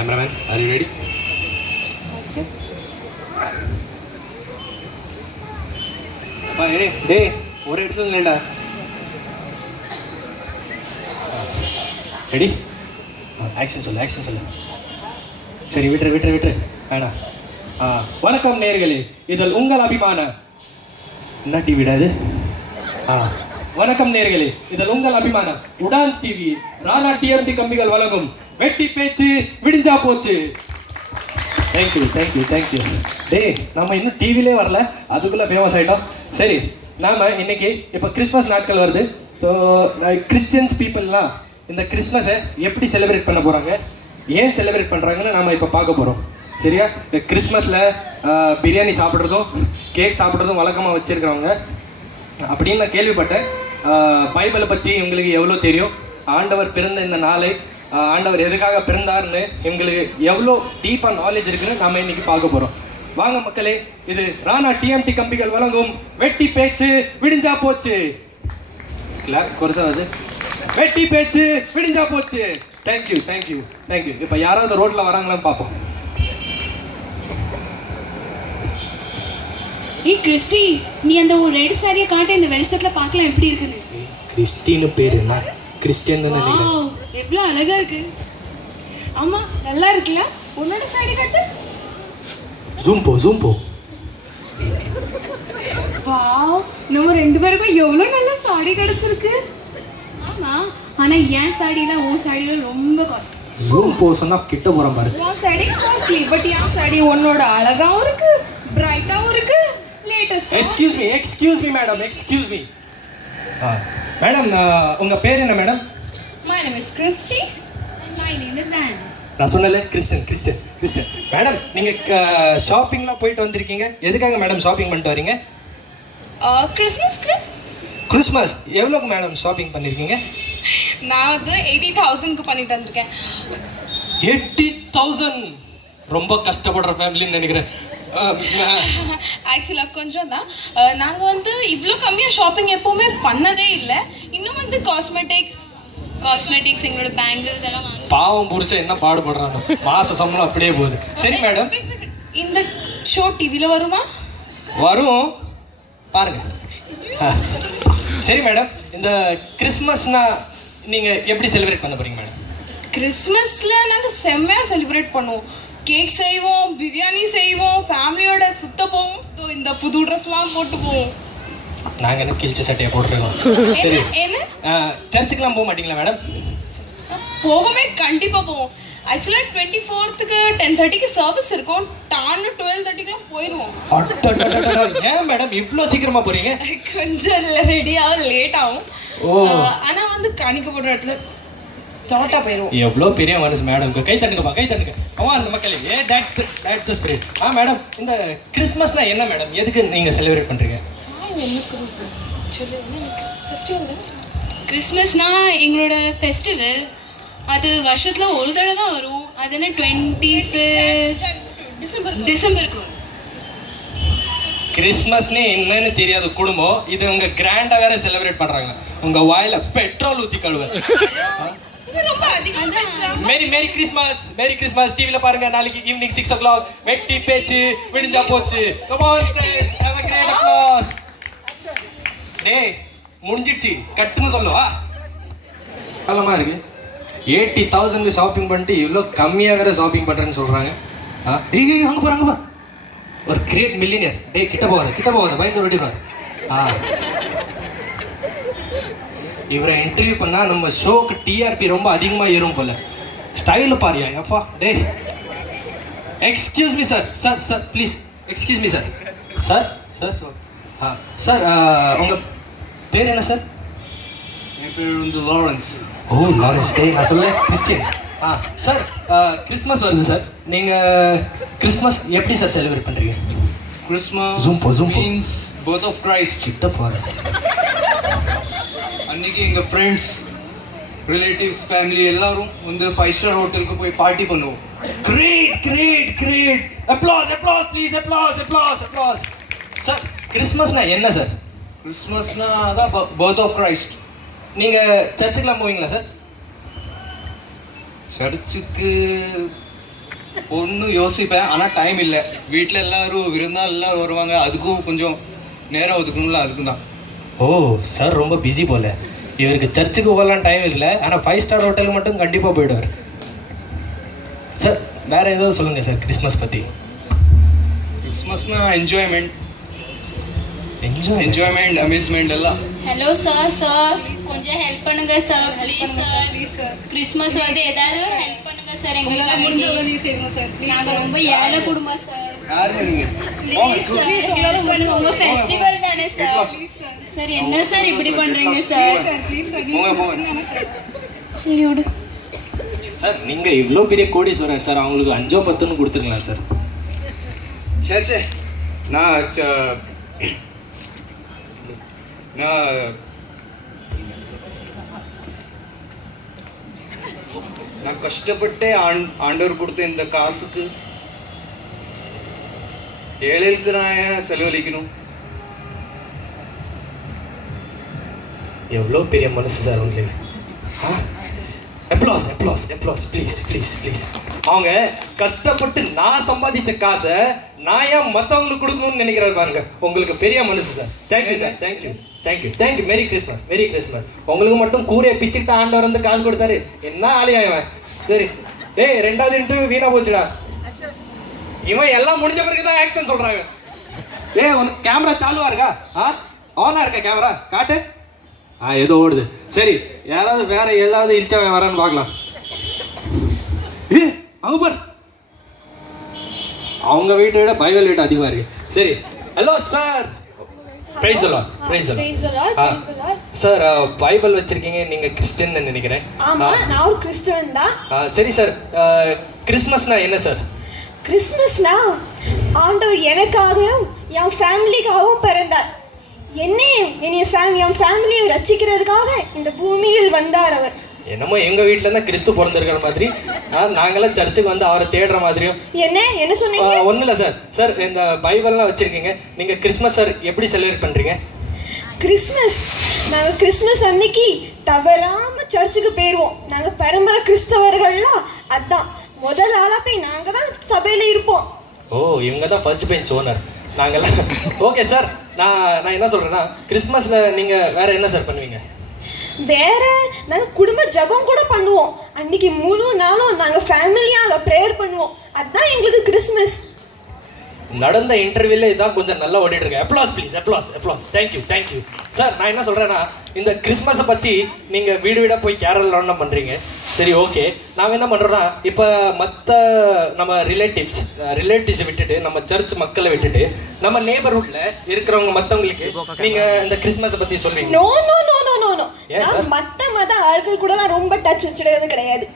Cameraman, are you ready? அப்பா டேய் ஒரு இடத்துல இல்லைடா. ரெடி? ஆக்ஷன் சொல்லு. சரி விட்டுரு வேணா. வணக்கம் நேயர்களே, இதில் உங்கள் அபிமான என்ன டிவிடா இது? வணக்கம் நேயர்களே, இதில் உங்கள் அபிமான உடான்ஸ் டிவி ராணா டிஎம்டி கம்பிகள் வழங்கும் வெட்டி பேச்சு விடிஞ்சா போச்சு. தேங்க்யூ. டேய் நம்ம இன்னும் டிவிலே வரல, அதுக்குள்ளே ஃபேமஸ் ஆகிட்டோம். சரி, நாம் இன்னைக்கு இப்போ கிறிஸ்மஸ் நாட்கள் வருது. ஸோ கிறிஸ்டியன்ஸ் பீப்புளெலாம் இந்த கிறிஸ்மஸை எப்படி செலிப்ரேட் பண்ண போகிறாங்க, ஏன் செலிப்ரேட் பண்ணுறாங்கன்னு நாம் இப்போ பார்க்க போகிறோம். சரியா? இந்த கிறிஸ்மஸில் பிரியாணி சாப்பிட்றதும் கேக் சாப்பிட்றதும் வழக்கமாக வச்சுருக்கிறவங்க அப்படின்னு நான் கேள்விப்பட்டேன். பைபிளை பற்றி இவங்களுக்கு எவ்வளோ தெரியும், ஆண்டவர் பிறந்த இந்த நாளை, ஆண்டவர் எதுக்காக பிறந்தார்னு எங்களுக்கு எவ்வளோ டீப்பாக நாலேஜ் இருக்குன்னு நாம் இன்றைக்கி பார்க்க போகிறோம். வாங்க மக்களே, இது ராணா டிஎம்டி கம்பிகள் வழங்கும் வெட்டி பேச்சு விடிஞ்சா போச்சு. குறைசாது வெட்டி பேச்சு விடிஞ்சா போச்சு. தேங்க்யூ. இப்போ யாராவது ரோட்டில் வராங்களான்னு பார்ப்போம். கிறிஸ்டி, நீ அந்த ஒரு ரெட் சாரியை காட்ட இந்த வெளிச்சத்துல பார்க்கலாம் எப்படி இருக்குது. கிறிஸ்டின்னு பேர் என்ன? கிறிஸ்டியன் தான் நினைக்கிறேன். எவ்வளவு அழகா இருக்கு. ஆமா, நல்லா இருக்குல்ல? உன்னோட சாரி காட்டு. ஜூம் போ. வாவ், நம்ம ரெண்டு பேருக்கும் எவ்வளவு நல்ல சாரி கிடைச்சிருக்கு. ஆமா, ஆனா என் சாரில உன் சாரில ரொம்ப காஸ்ட்லி. ஜூம் போ சொன்னா கிட்ட போறோம் பாரு. உன் sorry costly, but N sorry உன்னோட அழகாவும் இருக்கு, பிரைட்டாவும் இருக்கு, latest. Excuse me madam. Madam, உங்க பேர் என்ன madam? My name is Christy. My name is Anne. நான் சொன்னல கிறிஸ்டியன். மேடம், நீங்க ஷாப்பிங்லாம் போயிட்டு வந்திருக்கீங்க. எதுக்காக மேடம் ஷாப்பிங் பண்ணிட்டு வரீங்க? கிறிஸ்மஸ் எவ்வளோக்கு மேடம் ஷாப்பிங் பண்ணிருக்கீங்க? நான் வந்து 80,000க்கு பண்ணிட்டு வந்திருக்கேன். 80,000? ரொம்ப கஷ்டப்படுற ஃபேமிலின்னு நினைக்கிறேன். ஆக்சுவலாக கொஞ்சம் தான். நாங்கள் வந்து இவ்வளோ கம்மியாக ஷாப்பிங் எப்போவுமே பண்ணதே இல்லை. இன்னும் வந்து காஸ்மெட்டிக்ஸ் எங்களோட பேங்கிள்ஸ் எல்லாம் பாவம் புருஷன் என்ன பாடுபடுறாங்க, மாச சம்பளம் அப்படியே போகுது. சரி மேடம், இந்த ஷோ டிவியில் வருமா? வரும், பாருங்க. சரி மேடம், இந்த கிறிஸ்மஸ்னா நீங்கள் எப்படி செலிப்ரேட் பண்ண போறீங்க மேடம்? கிறிஸ்மஸில் நாங்கள் செம்மையாக செலிப்ரேட் பண்ணுவோம். கேக் செய்வோம், பிரியாணி செய்வோம், ஃபேமிலியோட சுத்த போவோம், இந்த புது ட்ரெஸ்லாம் போட்டு போவோம். நாங்கள் என்ன கிழிச்ச சட்டையை போட்டுருக்கோம். சரி, சர்ச்சுக்கெலாம் போக மாட்டீங்களா மேடம்? போகவே கண்டிப்பாக போவோம். ஆக்சுவலாக 24க்கு 10:30க்கு சர்வீஸ் இருக்கும். டான்னு 12:30க்குலாம் போயிடுவோம். ஏன் மேடம் இவ்வளோ சீக்கிரமாக போகிறீங்க? கொஞ்சம் ரெடியாக லேட் ஆகும். ஆனால் வந்து காணிக்க போடுற இடத்துல டாட்டா போயிடுவோம். எவ்வளோ பெரிய மனசு மேடம். கை தட்டுங்க. ஆமாம், அந்த மக்கள் that's the spirit. மேடம், இந்த கிறிஸ்மஸ்னா என்ன மேடம்? எதுக்கு நீங்கள் செலிப்ரேட் பண்ணுறீங்க? கிறிஸ்மஸ்னா எங்களோட ஃபெஸ்டிவல். அது வருஷத்தில் ஒரு தடவை தான் வரும். அது என்ன 25 டிசம்பருக்கு வரும். கிறிஸ்மஸ்னே என்னன்னு தெரியாத குடும்பம் இது உங்க கிராண்டா வேற செலிப்ரேட் பண்றாங்க. உங்க வாயில பெட்ரோல் ஊத்தி கழுவ. மேரி கிறிஸ்மஸ் டிவில பாருங்க. நாளைக்கு ஈவினிங் 6 o'clock வெட்டி பேச்சு விடிஞ்சா போச்சு. Come on friends, have a great applause. டேய் முடிஞ்சிடுச்சு, கட்டுன்னு சொல்லுவா. காலமா இருக்கு. 80,000 ஷாப்பிங் பண்ணிட்டு இவ்வளோ கம்மியாக வேற ஷாப்பிங் பண்றேன்னு சொல்றாங்க. அங்க போறாங்க ஒரு கிரேட் மில்லியனர். டேய் கிட்ட போகாத பயந்து ஓடிடுவார். இவரை இன்டர்வியூ பண்ணா நம்ம ஷோக்கு டிஆர்பி ரொம்ப அதிகமாக ஏறும் போல. ஸ்டைல பாரியா அப்பா. டே excuse me sir please excuse me sir. Sir உங்கள் பேர் என்ன சார்? என் பேர் வந்து லாரன்ஸ். லாரன்ஸ். டே நான் சொல்ல கிறிஸ்டியன். சார், கிறிஸ்மஸ் வருது சார். நீங்கள் கிறிஸ்மஸ் எப்படி சார் செலிப்ரேட் பண்ணுறீங்க? கிறிஸ்மஸ் ஜூம் மீன்ஸ் பர்த் ஆஃப் கிரைஸ்ட். கிட்ட போகிறேன். அன்றைக்கி எங்கள் ஃப்ரெண்ட்ஸ், ரிலேட்டிவ்ஸ், ஃபேமிலி எல்லாரும் வந்து 5-star ஹோட்டலுக்கு போய் பார்ட்டி பண்ணுவோம். Great. applause please. applause. Sir, கிறிஸ்மஸ்னா என்ன சார்? கிறிஸ்மஸ்னா அதான் பர்த் ஆஃப் கிரைஸ்ட். நீங்கள் சர்ச்சுக்கெலாம் போவீங்களா சார்? சர்ச்சுக்கு ஒன்று யோசிப்பேன், ஆனால் டைம் இல்லை. வீட்டில் எல்லாரும் விருந்தாள் எல்லாரும் வருவாங்க, அதுக்கும் கொஞ்சம் நேரம் ஒதுக்கணும்ல, அதுக்கும் தான். ஓ சார் ரொம்ப பிஸி போல. இவருக்கு சர்ச்சுக்கு போகலாம் டைம் இல்லை, ஆனால் 5 ஸ்டார் ஹோட்டல் மட்டும் கண்டிப்பாக போயிடுவார். சார் வேற ஏதாவது சொல்லுங்கள் சார் கிறிஸ்மஸ் பற்றி. கிறிஸ்மஸ்னா என்ஜாய்மெண்ட், என்ஜாய் என்ஜாய்மெண்ட், அம்யூஸ்மெண்ட் எல்லாம். ஹலோ சார், கொஞ்சம் ஹெல்ப் பண்ணுங்க சார், ப்ளீஸ் சார். கிறிஸ்மஸ் வந்து ஏதாவது ஹெல்ப் பண்ணுங்க சார், எங்களுக்கு முடிஞ்ச உதவி செய்யுங்க சார். நாங்க ரொம்ப ஏழை குடும்பம் சார். யாருங்க நீங்க? ப்ளீஸ் சார் ஹெல்ப் பண்ணுங்க, உங்க ஃபெஸ்டிவல் தானே சார். சார் என்ன சார் இப்படி பண்றீங்க சார்? போங்க. சரி விடு சார். நீங்கள் இவ்வளோ பெரிய கோடீஸ்வரர் சார், அவங்களுக்கு 5 10 கொடுத்துருக்கலாம் சார். சே நான் நான் கஷ்டப்பட்டே ஆண்டவர் கொடுத்த இந்த காசுக்கு ஏழைகளுக்கு நான் ஏன் செலவழிக்கணும்? எவ்வளோ பெரிய மனசு சார் உங்களுக்கு. எப்ளாஸ் எப்ளாஸ் எப்ளாஸ் ப்ளீஸ் ப்ளீஸ் ப்ளீஸ். அவங்க கஷ்டப்பட்டு நான் சம்பாதிச்ச காசை நான் ஏன் மற்றவங்களுக்கு கொடுக்கணும்னு நினைக்கிறாரு பாருங்க. உங்களுக்கு பெரிய மனசு sir. Thank you sir. Thank you thank you thank you. Merry Christmas, merry Christmas. உங்களுக்கு மட்டும் கூரையை பிச்சுக்கிட்டு ஆண்டவர் வந்து காசு கொடுத்தாரு. என்ன ஆளியாயவன். சரி ஏய், 2வது இன்டர்வியூ வீணா போச்சுடா. இவன் எல்லாம் முடிஞ்ச பிறகு தான் ஆக்ஷன் சொல்றாங்க. ஏய் உனக்கு கேமரா சாலுவா இருக்கா? ஆனா இருக்கா கேமரா? காட்டு. ஏதோ ஓடுது. சரி யாராவது வேற ஏதாவது இழிச்சவன் வரான்னு பார்க்கலாம். ஏ அவுபர், அவங்க வீட்டை விட பைபிள் வீட்டு அதிகமா இருக்கு. சரி ஹலோ சார். பிரைஸ் எல்லாம் பிரைஸ் எல்லாம் சார். பைபிள் வச்சிருக்கீங்க, நீங்க கிறிஸ்டியன் நினைக்கிறேன். ஆமா, நான் ஒரு கிறிஸ்தவன் தான். சரி சார், கிறிஸ்மஸ்னா என்ன சார்? கிறிஸ்மஸ்னா ஆண்டவர் எனக்காகவும் என் ஃபேமிலிக்காகவும் பிறந்தார். என்னையும் என் ஃபேமிலியை ரட்சிக்கிறதுக்காக இந்த பூமியில் வந்தார் அவர். என்னமோ எங்க வீட்டுல இருந்தா கிறிஸ்து பிறந்திருக்கிற மாதிரி, நாங்களாம் சர்ச்சுக்கு வந்து அவரை தேடுற மாதிரியும். என்ன சொன்னீங்க? ஒன்றும் இல்லை சார். சார் இந்த பைபிள்லாம் வச்சிருக்கீங்க, நீங்க கிறிஸ்மஸ் சார் எப்படி செலிப்ரேட் பண்றீங்க? நாங்கள் கிறிஸ்மஸ் அன்னைக்கு தவறாம சர்ச்சுக்கு போயிடுவோம். நாங்கள் பரம்பரை கிறிஸ்தவர்கள்லாம் அதான் முதல் ஆளாக போய் நாங்கள் தான் சபையில் இருப்போம். ஓ இவங்க தான் ஃபர்ஸ்ட் பெஞ்ச் ஓனர். நாங்கள்லாம் ஓகே சார். நான் என்ன சொல்றேன்னா, கிறிஸ்மஸ்ல நீங்க வேற என்ன சார் பண்ணுவீங்க? வேற நாங்கள் குடும்ப ஜபம் கூட பண்ணுவோம். அன்னைக்கு முழு நாளும் நாங்கள் ஃபேமிலியாக ப்ரேயர் பண்ணுவோம். அதுதான் எங்களுக்கு கிறிஸ்மஸ். நடந்த இன்டர்வியூல இதான் கொஞ்சம் நல்லா ஓடிட்டு இருக்கு. Applause please, applause applause. Thank you thank you sir. நான் என்ன சொல்றேன்னா, இந்த கிறிஸ்மஸை பத்தி நீங்க வீடு வீடா போய் கேரல் ரவுண்ட் பண்றீங்க. சரி ஓகே, நாங்கள் என்ன பண்றோம்னா, இப்போ மற்ற நம்ம ரிலேட்டிவ்ஸை விட்டுட்டு, நம்ம சர்ச் மக்களை விட்டுட்டு, நம்ம நேபர்ஹுட்ல இருக்கிறவங்க மற்றவங்களுக்கு நீங்க இந்த கிறிஸ்மஸை பத்தி சொல்வீங்க? No no no no no no. ஏன் சார்? மற்ற மத ஆட்கள் கூட நான் ரொம்ப டச் வச்சுடுறது கிடையாது.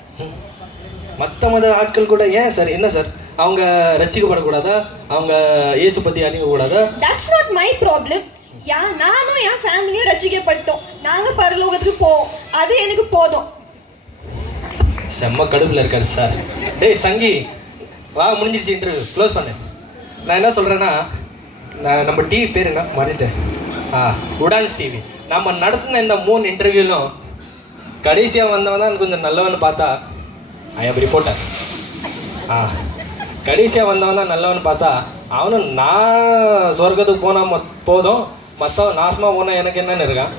மற்ற மத ஆட்கள் கூட ஏன் சார்? என்ன சார், அவங்க ரட்சிக்கப்படக்கூடாதா? அவங்க இயேசு பத்தி அறியக்கூடாதா? That's not my problem. நானும் என் ஃபேமிலியும் ரட்சிக்கப்பட்டோம். நாங்கள் பரலோகத்துக்கு போவோம், அது எனக்கு போதும். செம்ம கடுப்புல இருக்காரு சார். டேய் சங்கி, வா முடிஞ்சிருச்சு இன்டர்வியூ, க்ளோஸ் பண்ணு. நான் என்ன சொல்கிறேன்னா, நம்ம டிவி பேர் என்ன மறந்துட்டேன். உடான்ஸ் டிவி. நம்ம நடத்தின இந்த 3 இன்டர்வியூலும் கடைசியாக வந்தவன் தான் கொஞ்சம் நல்லவன்னு பார்த்தா ஐ ஹவ் ரிப்போர்ட்டர். கடைசியாக வந்தவன் தான் நல்லவன்னு பார்த்தா அவனும் நான் சொர்க்கத்துக்கு போனால் போதும், மற்றவன் நாசமாக போனால் எனக்கு என்னன்னு இருக்கான்.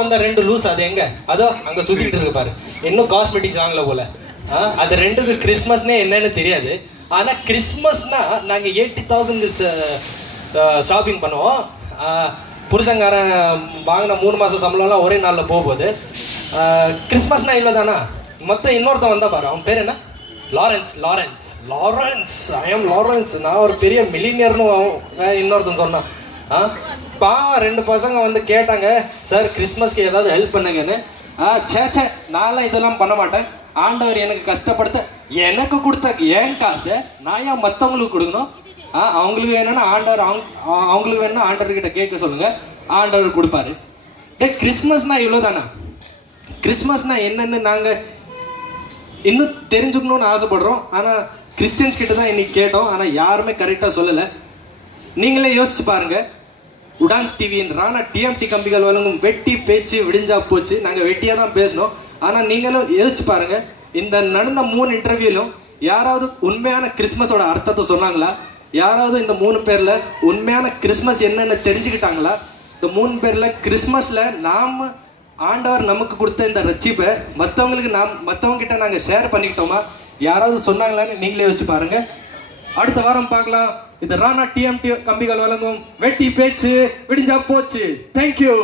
வந்த 2 லூஸ் அது எங்கே? அதோ அங்கே சுற்றிக்கிட்டு இருக்கு பாரு. இன்னும் காஸ்மெட்டிக்ஸ் வாங்கல போல. அது 2க்கு கிறிஸ்மஸ்னே என்னன்னு தெரியாது. ஆனால் கிறிஸ்மஸ்னால் நாங்கள் 80,000 ஷாப்பிங் பண்ணுவோம். புருஷங்காரன் வாங்கின 3 மாதம் சம்பளம்லாம் ஒரே நாளில் போகும்போது கிறிஸ்மஸ்னால் இவ்வளோ தானா? மொத்தம் இன்னொருத்தன் வந்தால் பாரு, அவன் பேர் என்ன? லாரன்ஸ். I am Lawrence. நான் ஒரு பெரிய மில்லினியர்னு இன்னொருத்தன் சொன்னான். பாவம் 2 பசங்க வந்து கேட்டாங்க, சார் கிறிஸ்மஸ்க்கு ஏதாவது ஹெல்ப் பண்ணுங்கன்னு. சே நான்லாம் இதெல்லாம் பண்ண மாட்டேன். ஆண்டவர் எனக்கு கஷ்டப்படுத்த எனக்கு கொடுத்த ஏன் காசை நான் ஏன் மற்றவங்களுக்கு கொடுக்கணும்? அவங்களுக்கு வேணும்னா ஆண்டவர் அவங்களுக்கு வேணும்னா ஆண்டவர்கிட்ட கேட்க சொல்லுங்கள், ஆண்டவர் கொடுப்பாரு. கிறிஸ்மஸ்னால் இவ்வளோ தானே? கிறிஸ்மஸ்னால் என்னென்னு நாங்கள் இன்னும் தெரிஞ்சுக்கணுன்னு ஆசைப்படுறோம். ஆனால் கிறிஸ்டியன்ஸ் கிட்ட தான் இன்னைக்கு கேட்டோம், ஆனால் யாருமே கரெக்டாக சொல்லலை. நீங்களே யோசிச்சு பாருங்கள். உடான்ஸ் டிவியின் ராணா டிஎம்டி கம்பிகள் வழங்கும் வெட்டி பேச்சு விடிஞ்சா போச்சு. நாங்கள் வெட்டியாக தான் பேசணும். ஆனால் நீங்களும் யோசிச்சு பாருங்கள், இந்த நடந்த 3 இன்டர்வியூலும் யாராவது உண்மையான கிறிஸ்மஸோட அர்த்தத்தை சொன்னாங்களா? யாராவது இந்த 3 பேர்ல உண்மையான கிறிஸ்மஸ் என்னன்னு தெரிஞ்சுக்கிட்டாங்களா? இந்த 3 பேர்ல கிறிஸ்மஸ்ல நாம ஆண்டவர் நமக்கு கொடுத்த இந்த ரட்சிப்பை மற்றவங்க கிட்ட நாங்கள் ஷேர் பண்ணிக்கிட்டோமா? யாராவது சொன்னாங்களான்னு நீங்களே யோசிச்சு பாருங்க. அடுத்த வாரம் பார்க்கலாம். இது ராணா டிஎம்டி கம்பிகள் வழங்கும் வெட்டி பேச்சு விடிஞ்சா போச்சு. தேங்க்யூ.